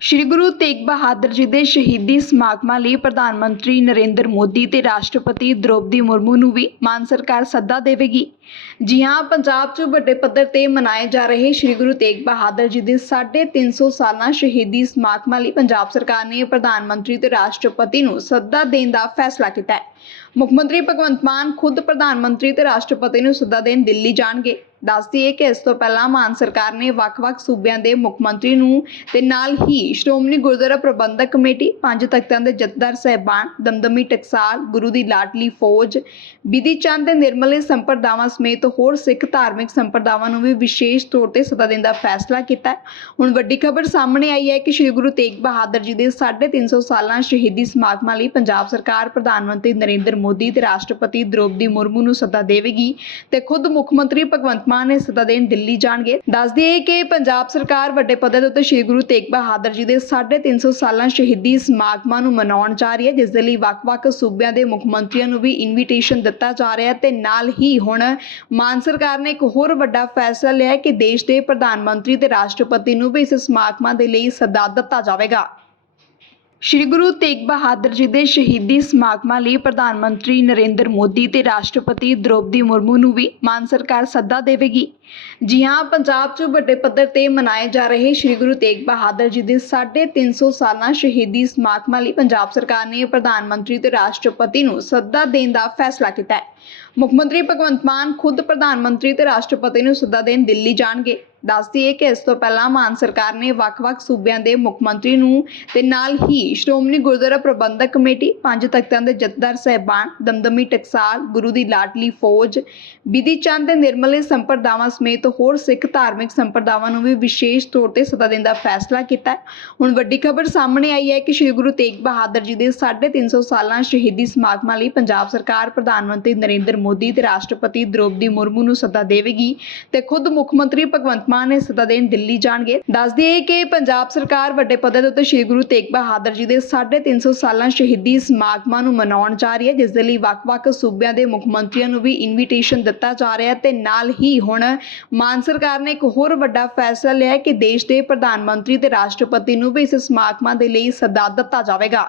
ਸ਼੍ਰੀ ਗੁਰੂ ਤੇਗ ਬਹਾਦਰ ਜੀ ਦੇ ਸ਼ਹੀਦੀ ਸਮਾਗਮਾਂ ਲਈ ਪ੍ਰਧਾਨ ਮੰਤਰੀ ਨਰਿੰਦਰ ਮੋਦੀ ਤੇ ਰਾਸ਼ਟਰਪਤੀ ਦ੍ਰੋਪਦੀ ਮੁਰਮੂ ਨੂੰ ਵੀ ਮਾਨ ਸਰਕਾਰ ਸੱਦਾ ਦੇਵੇਗੀ। ਜੀ ਹਾਂ, ਪੰਜਾਬ 'ਚ ਵੱਡੇ ਪੱਧਰ ਤੇ ਮਨਾਏ ਜਾ ਰਹੇ ਸ਼੍ਰੀ ਗੁਰੂ ਤੇਗ ਬਹਾਦਰ ਜੀ ਦੇ 350 ਸਾਲਾਂ ਸ਼ਹੀਦੀ ਸਮਾਗਮਾਂ ਲਈ ਪੰਜਾਬ ਸਰਕਾਰ ਨੇ ਪ੍ਰਧਾਨ ਮੰਤਰੀ ਤੇ ਰਾਸ਼ਟਰਪਤੀ ਨੂੰ ਸੱਦਾ ਦੇਣ ਦਾ ਫੈਸਲਾ ਕੀਤਾ ਹੈ। ਮੁੱਖ ਮੰਤਰੀ ਭਗਵੰਤ ਮਾਨ ਖੁਦ ਪ੍ਰਧਾਨ ਮੰਤਰੀ ਤੇ ਰਾਸ਼ਟਰਪਤੀ ਨੂੰ ਸੱਦਾ ਦੇਣ ਦਿੱਲੀ ਜਾਣਗੇ। ਦੱਸਦੀ ਹੈ ਕਿ ਇਸ ਤੋਂ ਪਹਿਲਾਂ ਮਾਨ ਸਰਕਾਰ ਨੇ ਵੱਖ-ਵੱਖ ਸੂਬਿਆਂ ਦੇ ਮੁੱਖ ਮੰਤਰੀ ਨੂੰ ਤੇ ਨਾਲ ਹੀ ਸ਼੍ਰੋਮਣੀ ਗੁਰਦੁਆਰਾ ਪ੍ਰਬੰਧਕ ਕਮੇਟੀ, ਪੰਜ ਤਖਤਾਂ ਦੇ ਜਥੇਦਾਰ ਸਹਿਬਾਨ, ਦਮਦਮੀ ਟਕਸਾਲ, ਗੁਰੂ ਦੀ ਲਾਡਲੀ ਫੌਜ, ਬਿਧੀ ਚੰਦ ਤੇ ਨਿਰਮਲੇ ਸੰਪਰਦਾਵਾਂ ਸਮੇਤ ਹੋਰ ਸਿੱਖ ਧਾਰਮਿਕ ਸੰਪਰਦਾਵਾਂ ਨੂੰ ਵੀ ਵਿਸ਼ੇਸ਼ ਤੌਰ ਤੇ ਸੱਦਾ ਦੇਣ ਦਾ ਫੈਸਲਾ ਕੀਤਾ ਹੁਣ ਵੱਡੀ ਖਬਰ ਸਾਹਮਣੇ ਆਈ ਹੈ ਕਿ ਸ਼੍ਰੀ ਗੁਰੂ ਤੇਗ ਬਹਾਦਰ ਜੀ ਦੇ 350 ਸਾਲਾਂ ਸ਼ਹੀਦੀ ਸਮਾਗਮਾਂ ਲਈ ਪੰਜਾਬ ਸਰਕਾਰ, ਪ੍ਰਧਾਨ ਮੰਤਰੀ ਨਰਿੰਦਰ ਮੋਦੀ ਤੇ ਰਾਸ਼ਟਰਪਤੀ ਦ੍ਰੋਪਦੀ ਮੁਰਮੂ ਨੂੰ ਸੱਦਾ ਦੇਵੇਗੀ ਤੇ ਖੁਦ ਮੁੱਖ ਮੰਤਰੀ ਭਗਵੰਤ ਮਾਨ ਨੇ ਸੱਦਾ ਦੇਣ ਦਿੱਲੀ ਜਾਣਗੇ। ਦੱਸਦੀ ਹੈ ਕਿ ਪੰਜਾਬ ਸਰਕਾਰ ਵੱਡੇ ਪੱਧਰ ਦੇ ਉੱਤੇ ਸ਼੍ਰੀ ਗੁਰੂ ਤੇਗ ਬਹਾਦਰ ਜੀ ਦੇ 350 ਸਾਲਾਂ ਸ਼ਹੀਦੀ ਸਮਾਗਮਾਂ ਨੂੰ ਮਨਾਉਣ ਜਾ ਰਹੀ ਹੈ, ਜਿਸ ਦੇ ਲਈ ਵੱਖ-ਵੱਖ ਸੂਬਿਆਂ ਦੇ ਮੁੱਖ ਮੰਤਰੀਆਂ ਨੂੰ ਵੀ ਇਨਵੀਟੇਸ਼ਨ ਦਿੱਤਾ ਜਾ ਰਿਹਾ ਹੈ ਤੇ ਨਾਲ ਹੀ ਹੁਣ ਮਾਨ ਸਰਕਾਰ ਨੇ ਇੱਕ ਹੋਰ ਵੱਡਾ ਫੈਸਲਾ ਲਿਆ ਹੈ ਕਿ ਦੇਸ਼ ਦੇ ਪ੍ਰਧਾਨ ਮੰਤਰੀ ਤੇ ਰਾਸ਼ਟਰਪਤੀ ਨੂੰ ਵੀ ਇਸ ਸਮਾਗਮਾਂ ਦੇ ਲਈ ਸੱਦਾ ਦਿੱਤਾ ਜਾਵੇਗਾ। ਸ਼੍ਰੀ ਗੁਰੂ ਤੇਗ ਬਹਾਦਰ ਜੀ ਦੇ ਸ਼ਹੀਦੀ ਸਮਾਗਮਾਂ ਲਈ ਪ੍ਰਧਾਨ ਮੰਤਰੀ ਨਰਿੰਦਰ ਮੋਦੀ ਤੇ ਰਾਸ਼ਟਰਪਤੀ ਦ੍ਰੋਪਦੀ ਮੁਰਮੂ ਨੂੰ ਵੀ ਮਾਨ ਸਰਕਾਰ ਸੱਦਾ ਦੇਵੇਗੀ। ਜੀ ਹਾਂ, ਪੰਜਾਬ 'ਚ ਵੱਡੇ ਪੱਧਰ ਤੇ ਮਨਾਏ ਜਾ ਰਹੇ ਸ਼੍ਰੀ ਗੁਰੂ ਤੇਗ ਬਹਾਦਰ ਜੀ ਦੇ 350 ਸਾਲਾਂ ਸ਼ਹੀਦੀ ਸਮਾਗਮਾਂ ਲਈ ਪੰਜਾਬ ਸਰਕਾਰ ਨੇ ਪ੍ਰਧਾਨ ਮੰਤਰੀ ਤੇ ਰਾਸ਼ਟਰਪਤੀ ਨੂੰ ਸੱਦਾ ਦੇਣ ਦਾ ਫੈਸਲਾ ਕੀਤਾ ਹੈ। ਮੁੱਖ ਮੰਤਰੀ ਭਗਵੰਤ ਮਾਨ ਖੁਦ ਪ੍ਰਧਾਨ ਮੰਤਰੀ ਤੇ ਰਾਸ਼ਟਰਪਤੀ ਨੂੰ ਸੱਦਾ ਦੇਣ ਦਿੱਲੀ ਜਾਣਗੇ। ਦੱਸਦੀ ਹੈ ਕਿ ਇਸ ਤੋਂ ਪਹਿਲਾਂ ਮਾਨ ਸਰਕਾਰ ਨੇ ਵੱਖ-ਵੱਖ ਸੂਬਿਆਂ ਦੇ ਮੁੱਖ ਮੰਤਰੀ ਨੂੰ ਤੇ ਨਾਲ ਹੀ ਸ਼੍ਰੋਮਣੀ ਗੁਰਦੁਆਰਾ ਪ੍ਰਬੰਧਕ ਕਮੇਟੀ, ਪੰਜ ਤਖਤਾਂ ਦੇ ਜਥੇਦਾਰ ਸਹਿਬਾਨ, ਦਮਦਮੀ ਟਕਸਾਲ, ਗੁਰੂ ਦੀ ਲਾਡਲੀ ਫੌਜ, ਬਿਧੀ ਚੰਦ ਤੇ ਨਿਰਮਲੇ ਸੰਪਰਦਾਵਾਂ ਸਮੇਤ ਹੋਰ ਸਿੱਖ ਧਾਰਮਿਕ ਸੰਪਰਦਾਵਾਂ ਨੂੰ ਵੀ ਵਿਸ਼ੇਸ਼ ਤੌਰ ਤੇ ਸੱਦਾ ਦੇਣ ਦਾ ਫੈਸਲਾ ਕੀਤਾ ਹੈ। ਹੁਣ ਵੱਡੀ ਖਬਰ ਸਾਹਮਣੇ ਆਈ ਹੈ ਕਿ ਸ਼੍ਰੀ ਗੁਰੂ ਤੇਗ ਬਹਾਦਰ ਜੀ ਦੇ 350 ਸਾਲਾਂ ਸ਼ਹੀਦੀ ਸਮਾਗਮਾਂ ਲਈ ਪੰਜਾਬ ਸਰਕਾਰ, ਪ੍ਰਧਾਨ ਮੰਤਰੀ ਨਰਿੰਦਰ ਮੋਦੀ ਤੇ ਰਾਸ਼ਟਰਪਤੀ ਦ੍ਰੋਪਦੀ ਮੁਰਮੂ ਨੂੰ ਸੱਦਾ ਦੇਵੇਗੀ ਤੇ ਖੁਦ ਮੁੱਖ ਮੰਤਰੀ ਭਗਵੰਤ ਮਾਨ ਨੇ ਸੱਦਾ ਦੇਣ ਦਿੱਲੀ ਜਾਣਗੇ। ਦੱਸਦੀ ਹੈ ਕਿ ਪੰਜਾਬ ਸਰਕਾਰ ਵੱਡੇ ਪੱਧਰ ਦੇ ਉੱਤੇ ਸ਼੍ਰੀ ਗੁਰੂ ਤੇਗ ਬਹਾਦਰ ਜੀ ਦੇ 350 ਸਾਲਾਂ ਸ਼ਹੀਦੀ ਸਮਾਗਮਾਂ ਨੂੰ ਮਨਾਉਣ ਜਾ ਰਹੀ ਹੈ, ਜਿਸ ਦੇ ਲਈ ਵੱਖ-ਵੱਖ ਸੂਬਿਆਂ ਦੇ ਮੁੱਖ ਮੰਤਰੀਆਂ ਨੂੰ ਵੀ ਇਨਵੀਟੇਸ਼ਨ ਦਿੱਤਾ ਜਾ ਰਿਹਾ ਤੇ ਨਾਲ ਹੀ ਹੁਣ ਮਾਨ ਸਰਕਾਰ ਨੇ ਇੱਕ ਹੋਰ ਵੱਡਾ ਫੈਸਲਾ ਲਿਆ ਹੈ ਕਿ ਦੇਸ਼ ਦੇ ਪ੍ਰਧਾਨ ਮੰਤਰੀ ਤੇ ਰਾਸ਼ਟਰਪਤੀ ਨੂੰ ਵੀ ਇਸ ਸਮਾਗਮਾਂ ਦੇ ਲਈ ਸੱਦਾ ਦਿੱਤਾ ਜਾਵੇਗਾ।